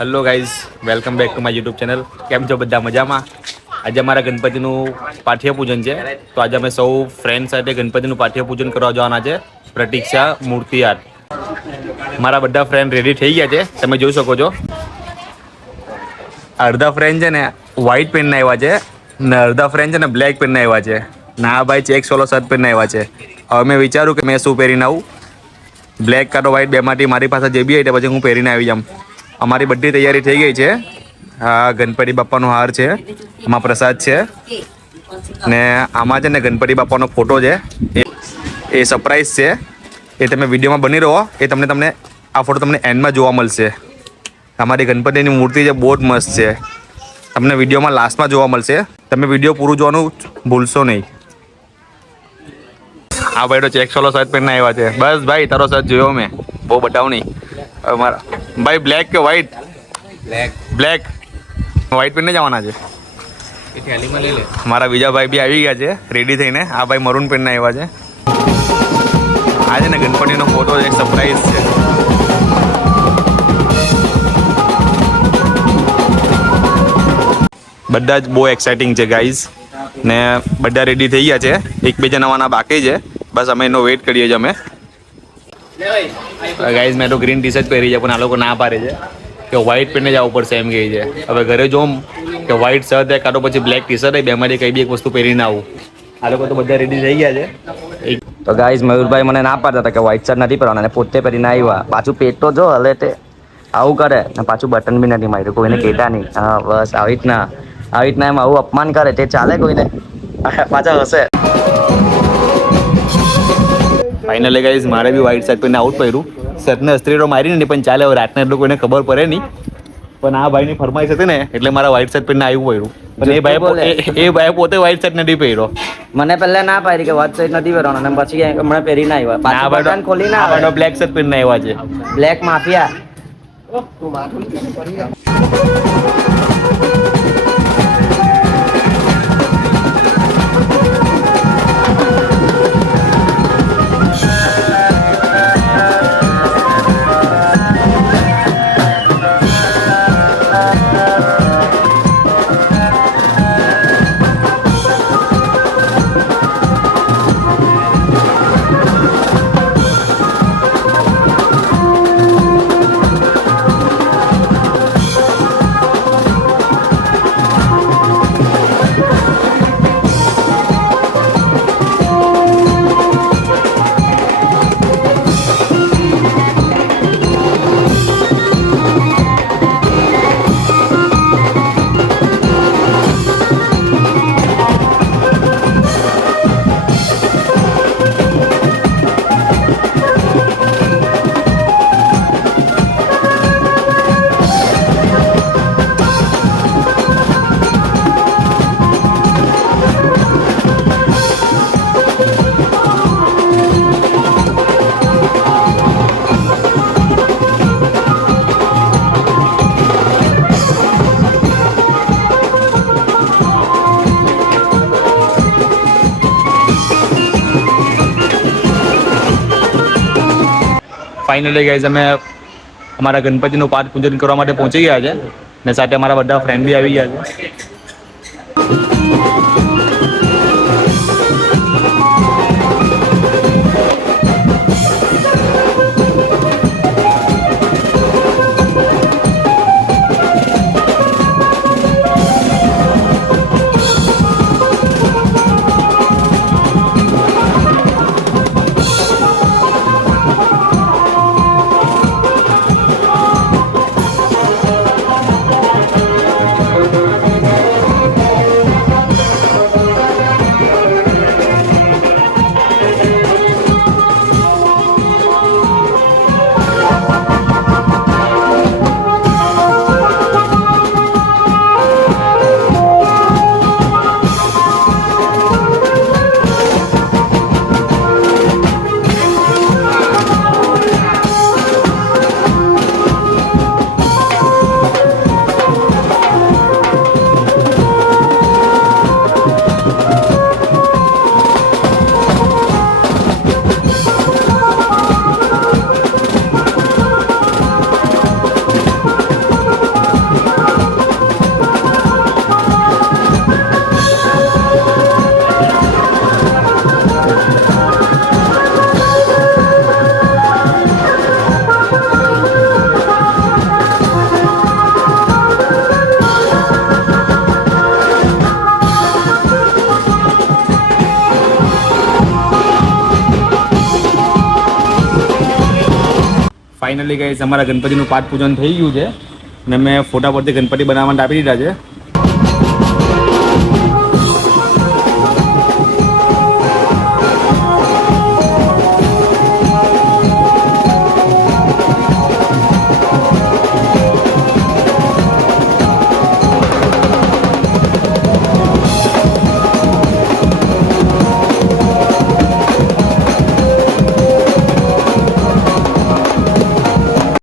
Hello guys, welcome back to my YouTube channel. કેમ છો બધા મજામાં? આજે અમારા ગણપતિનું પાઠ્ય પૂજન છે, તો આજે અમે સૌ ફ્રેન્ડ સાથે ગણપતિનું પાઠ્ય પૂજન કરવા જવાના છે. પ્રતીક્ષા મૂર્તિયાર. મારા બધા ફ્રેન્ડ રેડી થઈ ગયા છે, તમે જોઈ શકો છો. અડધા ફ્રેન્ડ છે ને વ્હાઈટ પહેરીને આવ્યા છે ને અડધા ફ્રેન્ડ છે ને બ્લેક પહેરીને આવ્યા છે. ના ભાઈ ચેક્સ વાળો શર્ટ પહેરીને આવ્યા છે. હવે મેં વિચારું કે મેં શું પહેરીને આવું, બ્લેક કાં તો વ્હાઈટ, બેમાંથી મારી પાસે જે બી હોય પછી હું પહેરીને આવી જામ. અમારી બધી તૈયારી થઈ ગઈ છે. આ ગણપતિ બાપાનો હાર છે, આમાં પ્રસાદ છે ને આમાં છે ને ગણપતિ બાપાનો ફોટો છે. એ સરપ્રાઈઝ છે, એ તમે વિડીયોમાં બની રહો. એ તમને આ ફોટો તમને એન્ડમાં જોવા મળશે. અમારી ગણપતિની મૂર્તિ છે, બહુ જ મસ્ત છે. તમને વિડીયોમાં લાસ્ટમાં જોવા મળશે. તમે વિડીયો પૂરું જોવાનું ભૂલશો નહીં. આ ભાઈ તો ચેક્સ વાળો શર્ટ પહેરીને આવ્યા છે. બસ ભાઈ તારો શર્ટ જોયો મેં, બહુ બતાવું નહીં. મારા ભાઈ બ્લેક કે વ્હાઈટ? બ્લેક વ્હાઈટ પહેરીને જવાના છે. મારા બીજા ભાઈ બી આવી ગયા છે રેડી થઈને. આ ભાઈ મરૂન પહેરીને આવ્યા છે. આ છે ને ગણપતિનો ફોટો એક સરપ્રાઈઝ છે. બધા જ બહુ એક્સાઇટિંગ છે ગાઈઝ, ને બધા રેડી થઈ ગયા છે. એક બે જણાના બાકી છે, બસ અમે એનો વેઇટ કરીએ છીએ. અમે ગાઈઝ મેં તો ગ્રીન ટી શર્ટ પહેરી છે, પણ આ લોકો ના પાડે છે કે વ્હાઈટ પહેરીને જવું પડશે એમ કહે છે. હવે ઘરે જોમ કે વ્હાઈટ શર્ટ કાં તો પછી બ્લેક ટી શર્ટ, બેમાંથી કઈ બી એક વસ્તુ પહેરીને આવું. આ લોકો તો બધા રેડી થઈ ગયા છે. તો ગાઈઝ મયુરભાઈ મને ના પાડતા હતા કે વ્હાઈટ શર્ટ નથી પહેરવાના, અને પોતે પહેરીને આવ્યા. પાછું પેટ તો જો હલે તે આવું કરે ને પાછું બટન બી નથી માર્યું. કોઈને કહેતા નહીં. હા બસ આવી રીતના એમ આવું અપમાન કરે તે ચાલે કોઈને? પાછા હશે. ફાઇનલી ગાઈઝ મારે બી વ્હાઈટ શર્ટ પહેરીને આઉટ પહેર્યું. શર્ટને અસ્ત્રી તો મારી નહીં, પણ ચાલે. હવે રાતના એટલું કોઈને ખબર પડે નહીં, પણ આ ભાઈની ફરમાઈશ હતી ને એટલે મારા વ્હાઈટ શર્ટ પહેરીને આવ્યું પડ્યું. પણ એ ભાઈ પોતે વ્હાઈટ શર્ટ નથી પહેર્યો. મને પહેલા ના પાડી કે વ્હાઈટ શર્ટ નથી પહેરવાનો, અને પછી હમણાં પહેરીને આવ્યા. પાછું બટન ખોલીને આવ્યા. બ્લેક શર્ટ પહેરીને આવ્યા છે. Black mafia. ફાઇનલી ગાઈઝ અમે અમારા ગણપતિનું પાઠ પૂજન કરવા માટે પહોંચી ગયા છે, ને સાથે અમારા બધા ફ્રેન્ડ બી આવી ગયા છે. ફાઇનલી ગાઈસ અમારા ગણપતિનું પાઠ પૂજન થઈ ગયું છે ને મેં ફોટા પરથી ગણપતિ બનાવવા માટે આપી દીધા છે